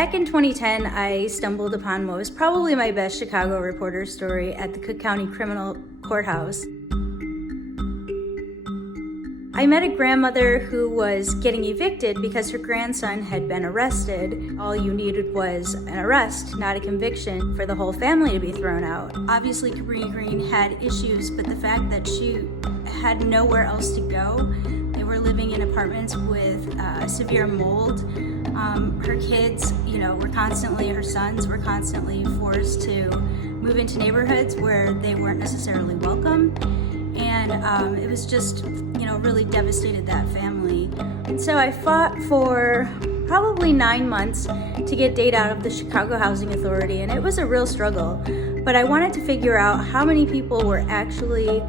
Back in 2010, I stumbled upon what was probably my best Chicago reporter story at the Cook County Criminal Courthouse. I met a grandmother who was getting evicted because her grandson had been arrested. All you needed was an arrest, not a conviction, for the whole family to be thrown out. Obviously, Community Green had issues, but the fact that she had nowhere else to go, they were living in apartments with severe mold. Her kids, her sons were constantly forced to move into neighborhoods where they weren't necessarily welcome. And it was just, really devastated that family. And so I fought for probably 9 months to get data out of the Chicago Housing Authority, and it was a real struggle. But I wanted to figure out how many people were actually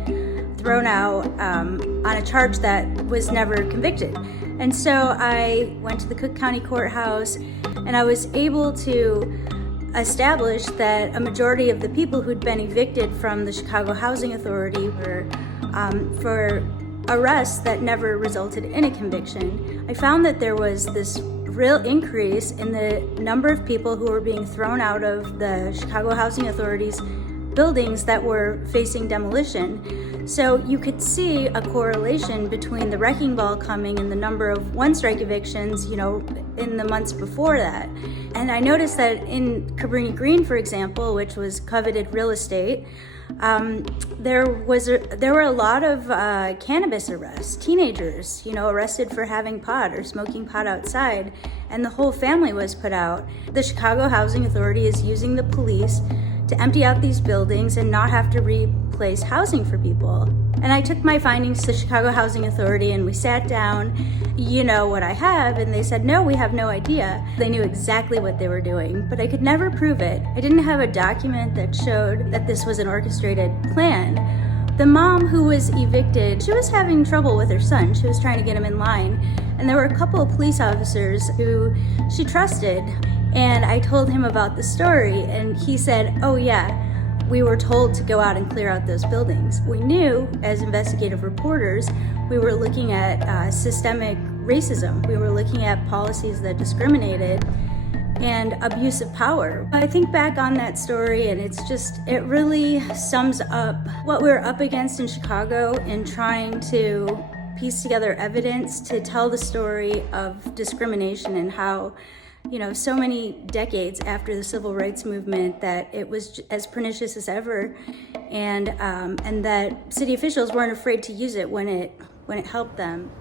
thrown out on a charge that was never convicted. And so I went to the Cook County Courthouse, and I was able to establish that a majority of the people who'd been evicted from the Chicago Housing Authority were for arrests that never resulted in a conviction. I found that there was this real increase in the number of people who were being thrown out of the Chicago Housing Authority's buildings that were facing demolition. So you could see a correlation between the wrecking ball coming and the number of one-strike evictions, in the months before that. And I noticed that in Cabrini Green, for example, which was coveted real estate, there were a lot of cannabis arrests, teenagers, arrested for having pot or smoking pot outside, and the whole family was put out. The Chicago Housing Authority is using the police to empty out these buildings and not have to replace housing for people. And I took my findings to the Chicago Housing Authority, and we sat down, what I have, and they said, no, we have no idea. They knew exactly what they were doing, but I could never prove it. I didn't have a document that showed that this was an orchestrated plan. The mom who was evicted, she was having trouble with her son. She was trying to get him in line, and there were a couple of police officers who she trusted. And I told him about the story, and he said, oh yeah, we were told to go out and clear out those buildings. We knew, as investigative reporters, we were looking at systemic racism. We were looking at policies that discriminated and abuse of power. I think back on that story, and it really sums up what we're up against in Chicago in trying to piece together evidence to tell the story of discrimination and how so many decades after the civil rights movement that it was as pernicious as ever, and that city officials weren't afraid to use it when it helped them.